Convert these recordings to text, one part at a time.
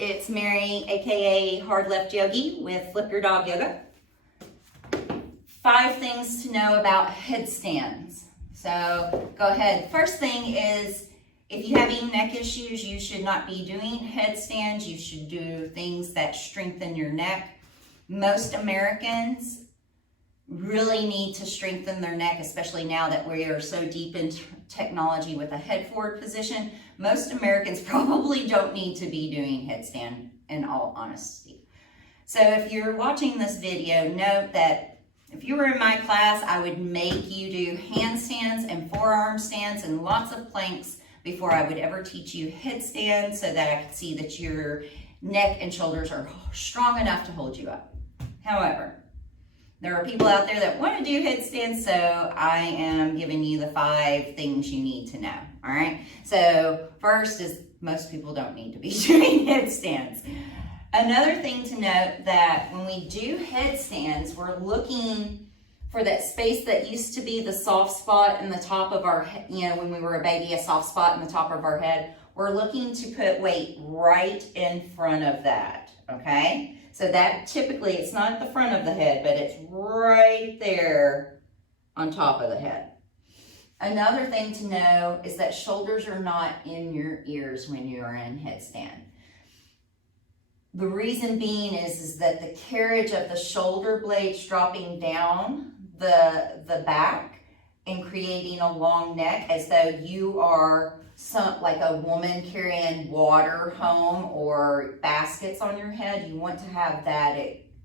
it's Mary, aka Hard Left Yogi with Flip Your Dog Yoga. 5 things to know about headstands. So go ahead. First thing is, if you have any neck issues, you should not be doing headstands. You should do things that strengthen your neck. Most Americans really need to strengthen their neck, especially now that we are so deep into technology with a head forward position. Most Americans probably don't need to be doing headstand, in all honesty. So if you're watching this video, note that if you were in my class, I would make you do handstands and forearm stands and lots of planks before I would ever teach you headstands, so that I could see that your neck and shoulders are strong enough to hold you up. However, there are people out there that want to do headstands, so I am giving you the 5 things you need to know, all right? So first is, most people don't need to be doing headstands. Another thing to note, that when we do headstands, we're looking for that space that used to be the soft spot in the top of our head, you know, when we were a baby, a soft spot in the top of our head. We're looking to put weight right in front of that, okay? So that typically, it's not at the front of the head, but it's right there on top of the head. Another thing to know is that shoulders are not in your ears when you are in headstand. The reason being is that the carriage of the shoulder blades dropping down the back and creating a long neck, as though you are like a woman carrying water home or baskets on your head. You want to have that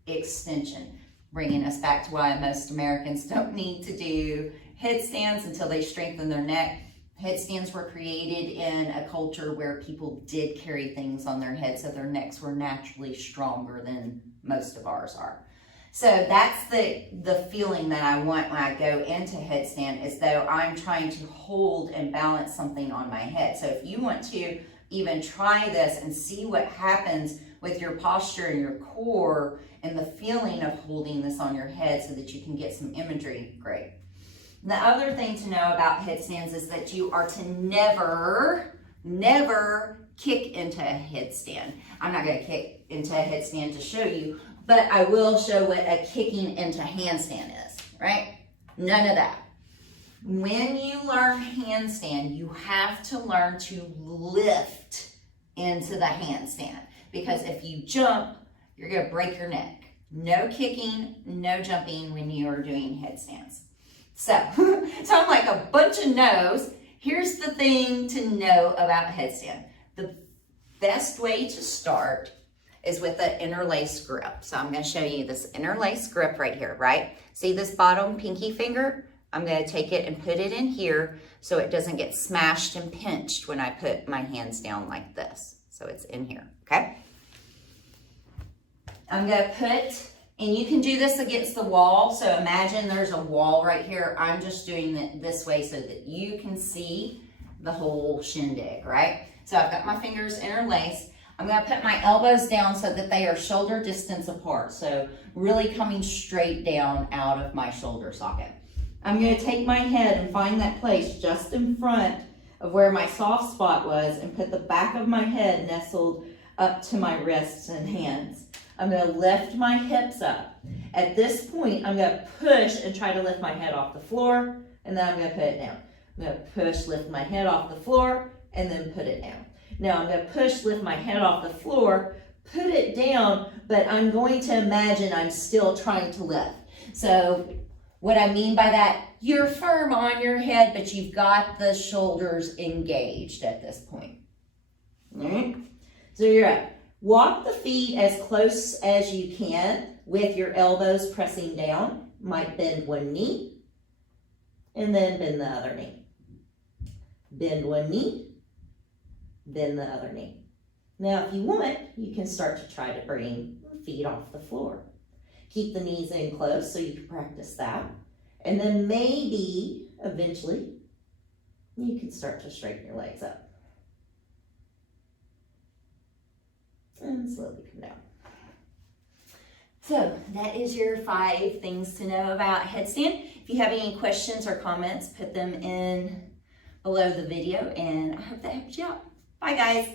extension, bringing us back to why most Americans don't need to do headstands until they strengthen their neck. Headstands were created in a culture where people did carry things on their head, so their necks were naturally stronger than most of ours are. So that's the feeling that I want when I go into headstand, as though I'm trying to hold and balance something on my head. So if you want to even try this and see what happens with your posture and your core and the feeling of holding this on your head so that you can get some imagery, great. The other thing to know about headstands is that you are to never kick into a headstand. I'm not going to kick into a headstand to show you, but I will show what a kicking into handstand is, right? None of that. When you learn handstand, you have to learn to lift into the handstand, because if you jump, you're going to break your neck. No kicking, no jumping when you are doing headstands. So I'm like a bunch of no's. Here's the thing to know about headstand. The best way to start is with an interlace grip. So I'm going to show you this interlace grip right here, right? See this bottom pinky finger? I'm going to take it and put it in here so it doesn't get smashed and pinched when I put my hands down like this. So it's in here, okay? I'm going to put, and you can do this against the wall. So imagine there's a wall right here. I'm just doing it this way so that you can see the whole shindig, right? So I've got my fingers interlaced. I'm going to put my elbows down so that they are shoulder distance apart. So really coming straight down out of my shoulder socket. I'm going to take my head and find that place just in front of where my soft spot was and put the back of my head nestled up to my wrists and hands. I'm going to lift my hips up. At this point, I'm going to push and try to lift my head off the floor, and then I'm going to put it down. I'm going to push, lift my head off the floor, and then put it down. Now I'm going to push, lift my head off the floor, put it down, but I'm going to imagine I'm still trying to lift. So what I mean by that, you're firm on your head, but you've got the shoulders engaged at this point. All right? So you're up. Walk the feet as close as you can with your elbows pressing down. Might bend one knee, and then bend the other knee. Bend one knee, bend the other knee. Now, if you want, you can start to try to bring feet off the floor. Keep the knees in close so you can practice that. And then maybe, eventually, you can start to straighten your legs up. And slowly come down. So that is your 5 things to know about headstand. If you have any questions or comments, put them in below the video, and I hope that helps you out. Bye, guys.